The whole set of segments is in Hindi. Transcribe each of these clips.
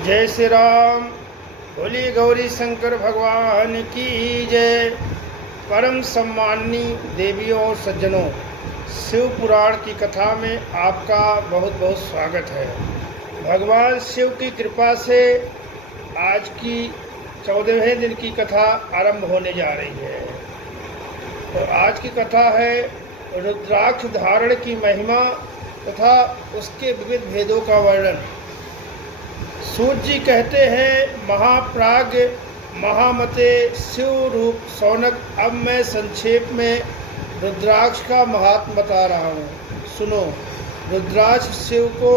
जय श्री राम। बोली गौरी शंकर भगवान की जय। परम सम्माननीय देवियों और सज्जनों, शिव पुराण की कथा में आपका बहुत बहुत स्वागत है। भगवान शिव की कृपा से आज की 14वें दिन की कथा आरंभ होने जा रही है। तो आज की कथा है रुद्राक्ष धारण की महिमा तथा उसके विविध भेदों का वर्णन। सूत जी कहते हैं, महाप्राज्ञ महामते शिव रूप शौनक, अब मैं संक्षेप में रुद्राक्ष का महात्म बता रहा हूँ, सुनो। रुद्राक्ष शिव को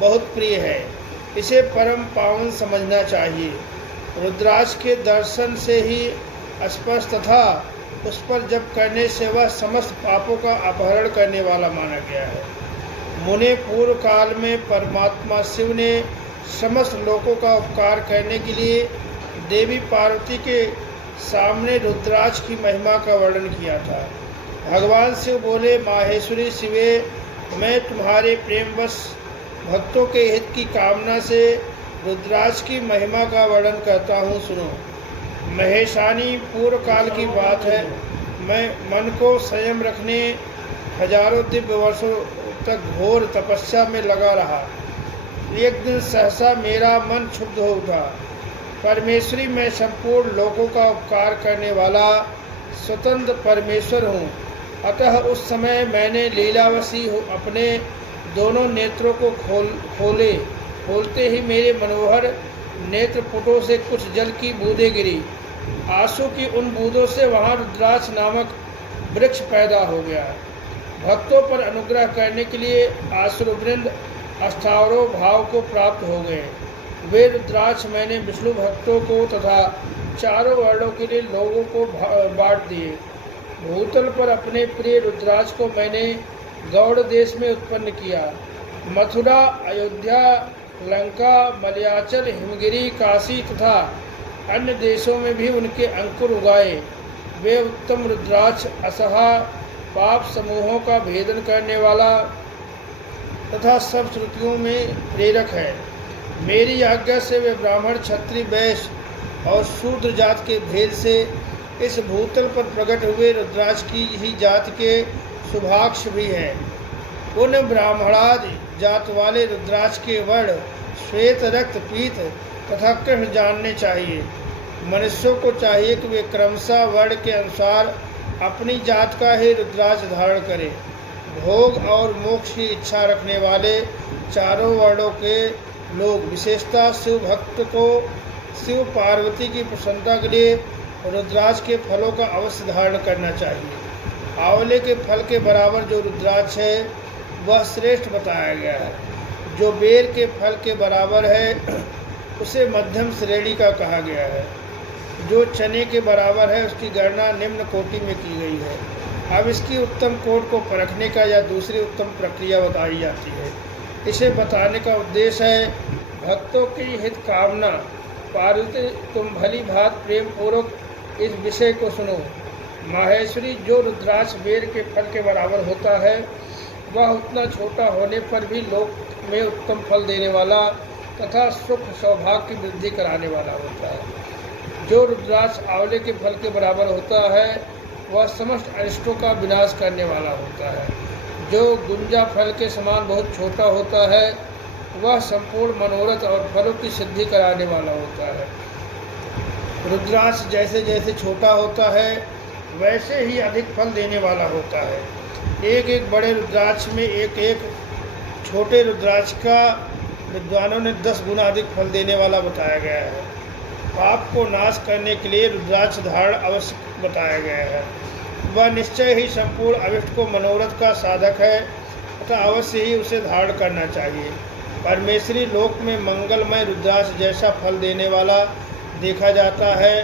बहुत प्रिय है, इसे परम पावन समझना चाहिए। रुद्राक्ष के दर्शन से ही स्पर्श तथा उस पर जप करने से वह समस्त पापों का अपहरण करने वाला माना गया है। मुने पूर्व काल में परमात्मा शिव ने समस्त लोगों का उपकार करने के लिए देवी पार्वती के सामने रुद्राक्ष की महिमा का वर्णन किया था। भगवान शिव बोले, माहेश्वरी शिवे, मैं तुम्हारे प्रेमवश भक्तों के हित की कामना से रुद्राक्ष की महिमा का वर्णन करता हूँ, सुनो। महेशानी पूर्व काल की बात है। मैं मन को संयम रखने हजारों दिव्य वर्षों तक घोर तपस्या में लगा रहा। एक दिन सहसा मेरा मन क्षुब्ध हो उठा। परमेश्वरी, मैं संपूर्ण लोगों का उपकार करने वाला स्वतंत्र परमेश्वर हूँ। अतः उस समय मैंने लीलावशी अपने दोनों नेत्रों को खोलते ही मेरे मनोहर नेत्रपुटों से कुछ जल की बूंदें गिरी। आंसू की उन बूंदों से वहाँ रुद्राक्ष नामक वृक्ष पैदा हो गया। भक्तों पर अनुग्रह करने के लिए आसुरवृंद अष्टावरों भाव को प्राप्त हो गए। वे रुद्राक्ष मैंने विष्णु भक्तों को तथा चारों वर्णों के लिए लोगों को बांट दिए। भूतल पर अपने प्रिय रुद्राक्ष को मैंने गौड़ देश में उत्पन्न किया। मथुरा, अयोध्या, लंका, मलयाचल, हिमगिरी, काशी तथा अन्य देशों में भी उनके अंकुर उगाए। वे उत्तम रुद्राक्ष असहा पाप समूहों का भेदन करने वाला तथा सब श्रुतियों में प्रेरक है। मेरी आज्ञा से वे ब्राह्मण, क्षत्रिय, वैश्य और शूद्र जात के भेद से इस भूतल पर प्रकट हुए रुद्राक्ष की ही जात के शुभाक्ष भी हैं। उन ब्राह्मणादि जात वाले रुद्राक्ष के वर्ण श्वेत, रक्त, पीत तथा कृष्ण जानने चाहिए। मनुष्यों को चाहिए कि वे क्रमशः वर्ण के अनुसार अपनी जात का ही रुद्राक्ष धारण करें। भोग और मोक्ष की इच्छा रखने वाले चारों वर्णों के लोग विशेषतः शिव भक्त को शिव पार्वती की प्रसन्नता के लिए रुद्राक्ष के फलों का अवश्य धारण करना चाहिए। आंवले के फल के बराबर जो रुद्राक्ष है वह श्रेष्ठ बताया गया है। जो बेर के फल के बराबर है उसे मध्यम श्रेणी का कहा गया है। जो चने के बराबर है उसकी गणना निम्न कोटि में की गई है। अब इसकी उत्तम कोट को परखने का या दूसरी उत्तम प्रक्रिया बताई जाती है। इसे बताने का उद्देश्य है भक्तों की हित कामना। पार्वती, तुम भली भात प्रेम पूर्वक इस विषय को सुनो। माहेश्वरी, जो रुद्राक्ष बेर के फल के बराबर होता है वह उतना छोटा होने पर भी लोक में उत्तम फल देने वाला तथा सुख सौभाग्य की वृद्धि कराने वाला होता है। जो रुद्राक्ष आंवले के फल के बराबर होता है वह समस्त अरिष्टों का विनाश करने वाला होता है। जो गुंजा फल के समान बहुत छोटा होता है वह संपूर्ण मनोरथ और फलों की सिद्धि कराने वाला होता है। रुद्राक्ष जैसे जैसे छोटा होता है वैसे ही अधिक फल देने वाला होता है। एक एक बड़े रुद्राक्ष में एक एक छोटे रुद्राक्ष का विद्वानों ने 10 गुना अधिक फल देने वाला बताया गया है। पाप को नाश करने के लिए रुद्राक्ष धारण अवश्य बताया गया है। वह निश्चय ही संपूर्ण अभिष्ट को मनोरथ का साधक है तथा अवश्य ही उसे धारण करना चाहिए। परमेश्वरी लोक में मंगलमय रुद्राक्ष जैसा फल देने वाला देखा जाता है,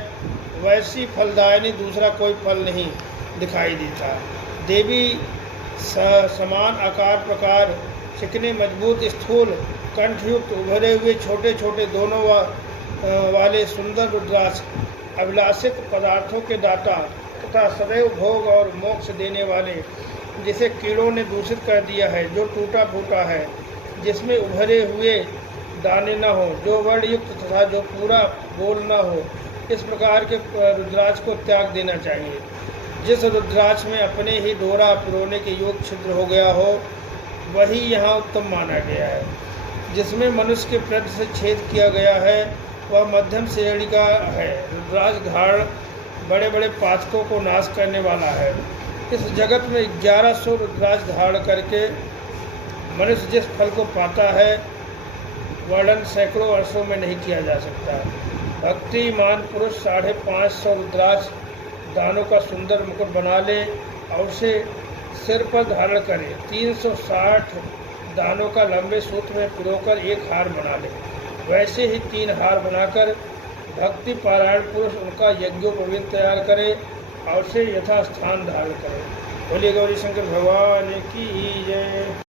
वैसी फलदायिनी दूसरा कोई फल नहीं दिखाई देता। देवी समान आकार प्रकार, चिकने, मजबूत, स्थूल, कंठयुक्त, उभरे हुए छोटे छोटे दोनों वाले सुंदर रुद्राक्ष अभिलाषित पदार्थों के दाता तथा सदैव भोग और मोक्ष देने वाले, जिसे कीड़ों ने दूषित कर दिया है, जो टूटा फूटा है, जिसमें उभरे हुए दाने न हो, जो वर्णयुक्त तथा जो पूरा गोल न हो, इस प्रकार के रुद्राक्ष को त्याग देना चाहिए। जिस रुद्राक्ष में अपने ही डोरा पिरोने के योग छिद्र हो गया हो, वही यहाँ उत्तम माना गया है। जिसमें मनुष्य के प्रद से छेद किया गया है, वह मध्यम श्रेणी का है। रुद्राक्ष धारण बड़े बड़े पातकों को नाश करने वाला है। इस जगत में 1100 रुद्राक्ष धारण करके मनुष्य जिस फल को पाता है, वर्णन सैकड़ों वर्षों में नहीं किया जा सकता। भक्तिमान पुरुष 550 रुद्राक्ष दानों का सुंदर मुकुट बना ले और उसे सिर पर धारण करे। 360 दानों का लंबे सूत्र में पिरोकर एक हार बना ले। वैसे ही 3 हार बनाकर भक्ति पारायण पुरुष उनका यज्ञोपवीत तैयार करे और उसे यथास्थान धारण करे। बोलिए गौरी शंकर भगवान की जय।